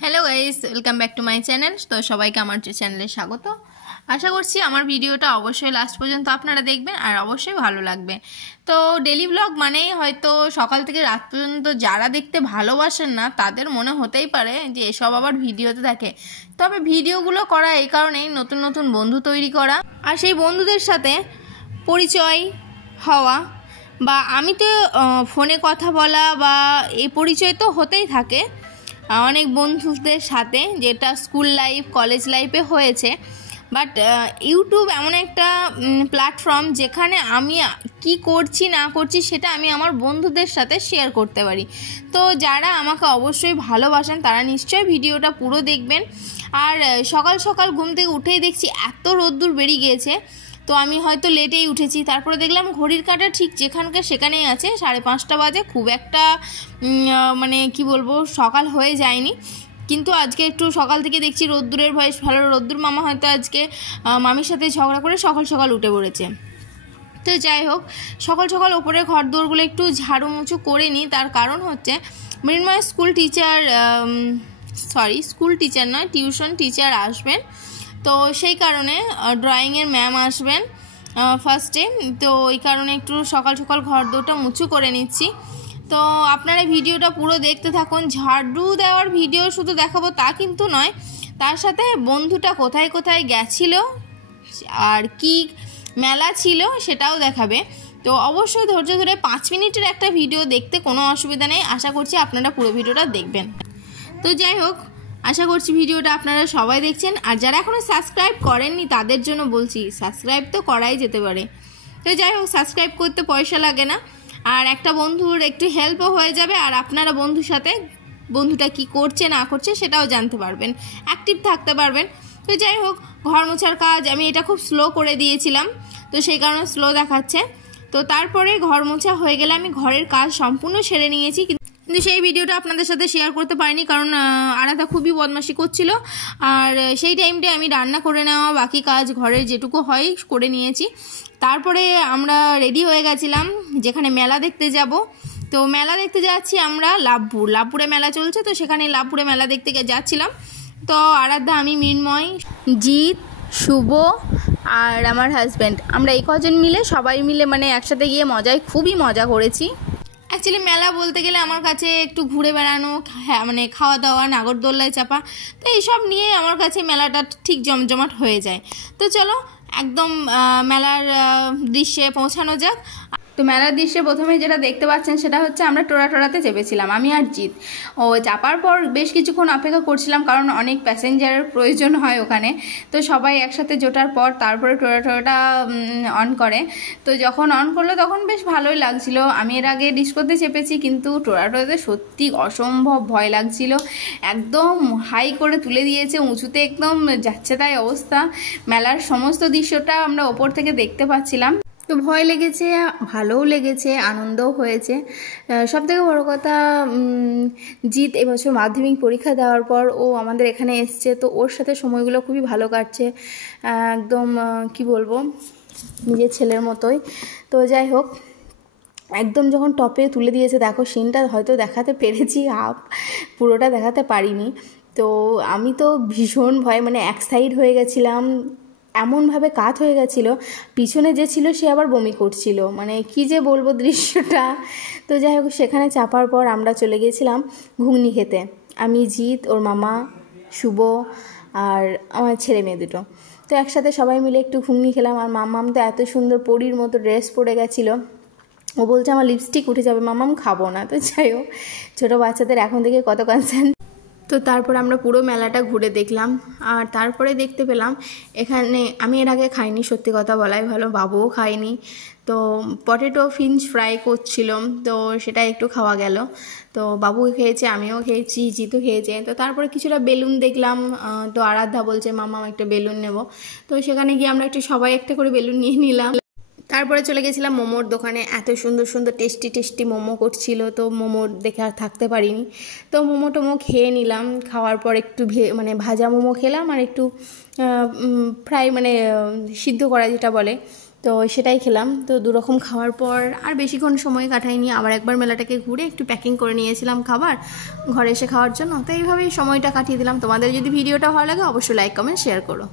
Hello guys, welcome back to my channel. তো সবাইকে আমার চ্যানেলে স্বাগত। আশা করছি আমার ভিডিওটা অবশ্যই লাস্ট পর্যন্ত আপনারা দেখবেন আর অবশ্যই ভালো লাগবে। তো ডেলি ব্লগ মানেই হয়তো সকাল থেকে রাত পর্যন্ত যারা দেখতে ভালোবাসেন না তাদের মনে হতেই পারে যে এসব আবার ভিডিওতে থাকে। তবে ভিডিওগুলো করা এই কারণেই নতুন নতুন বন্ধু তৈরি করা আর সেই বন্ধুদের সাথে পরিচয় হওয়া, বা আমি তো ফোনে কথা বলা বা এই পরিচয় তো হতেই থাকে অনেক বন্ধুদের সাথে, যেটা স্কুল লাইফ কলেজ লাইফে হয়েছে। বাট ইউটিউব এমন একটা প্ল্যাটফর্ম যেখানে আমি কি করছি না করছি সেটা আমি আমার বন্ধুদের সাথে শেয়ার করতে পারি। তো যারা আমাকে অবশ্যই ভালোবাসেন তারা নিশ্চয়ই ভিডিওটা পুরো দেখবেন। আর সকাল সকাল ঘুম থেকে উঠেই দেখছি এত রোদ্দুর বেরিয়ে গিয়েছে, তো আমি হয়তো লেটেই উঠেছি। তারপরে দেখলাম ঘড়ির কাঁটা ঠিক যেখানকার সেখানেই আছে, 5:30 বাজে। খুব একটা মানে কি বলবো, সকাল হয়ে যায়নি, কিন্তু আজকে একটু সকাল থেকে দেখছি রোদ্দুরের ভয়েস ভালো। রোদ্দুর মামা হয়তো আজকে মামির সাথে ঝগড়া করে সকাল সকাল উঠে পড়েছে। তো যাই হোক, সকাল সকাল ওপরে ঘর দোরগুলো একটু ঝাড়ু মুছু করে নিই। তার কারণ হচ্ছে মৃন্ময় স্কুল টিচার নয়, টিউশন টিচার আসবেন। তো সেই কারণে ড্রয়িংয়ের ম্যাম আসবেন ফার্স্টে। তো ওই কারণে একটু সকাল সকাল ঘর দোরটা মুছু করে নিচ্ছি। তো আপনারা ভিডিওটা পুরো দেখতে থাকুন। ঝাড়ু দেওয়ার ভিডিও শুধু দেখাবো তা কিন্তু নয়, তার সাথে বন্ধুটা কোথায় কোথায় গেছিল আর কি মেলা ছিল সেটাও দেখাবে। তো অবশ্যই ধৈর্য ধরে 5 মিনিটের একটা ভিডিও দেখতে কোনো অসুবিধা নেই। আশা করছি আপনারা পুরো ভিডিওটা দেখবেন। তো যাই হোক, আশা করছি ভিডিওটা আপনারা সবাই দেখছেন। আর যারা এখনও সাবস্ক্রাইব করেননি তাদের জন্য বলছি, সাবস্ক্রাইব তো করাই যেতে পারে। তো যাই হোক, সাবস্ক্রাইব করতে পয়সা লাগে না, আর একটা বন্ধুর একটু হেল্পও হয়ে যাবে। আর আপনারা বন্ধুর সাথে বন্ধুটা কি করছে না করছে সেটাও জানতে পারবেন, অ্যাক্টিভ থাকতে পারবেন। তো যাই হোক, ঘর মোছার কাজ আমি এটা খুব স্লো করে দিয়েছিলাম, তো সেই কারণে স্লো দেখাচ্ছে। তো তারপরে ঘর মোছা হয়ে গেলে আমি ঘরের কাজ সম্পূর্ণ সেরে নিয়েছি, কিন্তু সেই ভিডিওটা আপনাদের সাথে শেয়ার করতে পারিনি কারণ আরাধা খুবই বদমাশি করছিল। আর সেই টাইমটা আমি রান্না করে নেওয়া, বাকি কাজ ঘরের যেটুকু হয় করে নিয়েছি। তারপরে আমরা রেডি হয়ে গেছিলাম যেখানে মেলা দেখতে যাব। তো মেলা দেখতে যাচ্ছি আমরা লাভপুরে মেলা চলছে, তো সেখানে লাভপুরে মেলা দেখতে যাচ্ছিলাম। তো আরাধ্যা, আমি, মৃন্ময়, জিৎ, শুভ আর আমার হাজব্যান্ড, আমরা এই কজন মিলে সবাই মিলে মানে একসাথে গিয়ে খুবই মজা করেছি। অ্যাকচুয়ালি মেলা বলতে গেলে আমার কাছে একটু ঘুরে বেড়ানো, মানে খাওয়া দাওয়া, নাগরদোল্লায় চাপা, তো এইসব নিয়ে আমার কাছে মেলাটা ঠিক জমজমাট হয়ে যায়। তো চলো একদম মেলার দৃশ্যে পৌঁছানো যাক। তো মেলার দৃশ্যে প্রথমে যেটা দেখতে পাচ্ছেন সেটা হচ্ছে আমরা টোড়াতে চেপেছিলাম আমি আর জিৎ। চাপার পর বেশ কিছুক্ষণ অপেক্ষা করছিলাম কারণ অনেক প্যাসেঞ্জারের প্রয়োজন হয় ওখানে। তো সবাই একসাথে জোটার পর তারপরে টোড়াটা অন করে। তো যখন অন করলো তখন বেশ ভালোই লাগছিল। আমি এর আগে ডিস্কোতে চেপেছি, কিন্তু টোড়াতে সত্যি অসম্ভব ভয় লাগছিল। একদম হাই করে তুলে দিয়েছে, উঁচুতে একদম যাচ্ছে তাই অবস্থা। মেলার সমস্ত দৃশ্যটা আমরা ওপর থেকে দেখতে পাচ্ছিলাম। তো ভয় লেগেছে, ভালোও লেগেছে, আনন্দও হয়েছে। সবথেকে বড় কথা, জিৎ এবছর মাধ্যমিক পরীক্ষা দেওয়ার পর ও আমাদের এখানে এসছে, তো ওর সাথে সময়গুলো খুবই ভালো কাটছে, একদম কি বলবো, নিজের ছেলের মতোই। তো যাই হোক, একদম যখন টপে তুলে দিয়েছে, দেখো সিনটা হয়তো দেখাতে পেরেছি, পুরোটা দেখাতে পারিনি। তো আমি তো ভীষণ ভয়, মানে এক সাইড হয়ে গেছিলাম, এমনভাবে কাত হয়ে গেছিলো। পিছনে যে ছিল সে আবার বমি করছিল, মানে কি যে বলবো দৃশ্যটা। তো যাই হোক, সেখানে চাপার পর আমরা চলে গিয়েছিলাম ঘুগনি খেতে, আমি, জিৎ, ওর মামা, শুভ আর আমার ছেলে মেয়ে দুটো। তো একসাথে সবাই মিলে একটু ঘুগনি খেলাম। আর মাম্মাম তো এত সুন্দর পরীর মতো ড্রেস পরে গেছিলো, ও বলছে আমার লিপস্টিক উঠে যাবে, মাম্মাম খাবো না। তো যাই হোক, ছোটো বাচ্চাদের এখন থেকে কত কনসার্ন। তো তারপর আমরা পুরো মেলাটা ঘুরে দেখলাম। আর তারপরে দেখতে পেলাম এখানে, আমি এর আগে খাইনি, সত্যি কথা বলাই ভালো, বাবুও খায়নি। তো পটেটো ফিঞ্চ ফ্রাই করছিল, তো সেটা একটু খাওয়া গেল। তো বাবু খেয়েছে, আমিও খেয়েছি, জিতও খেয়েছে। তো তারপরে কিছুটা বেলুন দেখলাম। তো আরাধ্যা বলছে মামা একটা বেলুন নেব। তো সেখানে গিয়ে আমরা সবাই একটা করে বেলুন নিয়ে নিলাম। তারপরে চলে গেছিলাম মোমোর দোকানে, এত সুন্দর সুন্দর টেস্টি মোমো করছিল, তো মোমো দেখে আর থাকতে পারিনি। তো মোমো খেয়ে নিলাম। খাওয়ার পর একটু মানে ভাজা মোমো খেলাম আর একটু ফ্রাই, মানে সিদ্ধ করা যেটা বলে, তো সেটাই খেলাম। তো দুরকম খাওয়ার পর আর বেশিক্ষণ সময় কাটাইনি, আবার একবার মেলাটাকে ঘুরে একটু প্যাকিং করে নিয়েছিলাম খাবার ঘরে এসে খাওয়ার জন্য। তো এইভাবেই সময়টা কাটিয়ে দিলাম। তোমাদের যদি ভিডিওটা ভালো লাগে অবশ্যই লাইক কমেন্ট শেয়ার করো।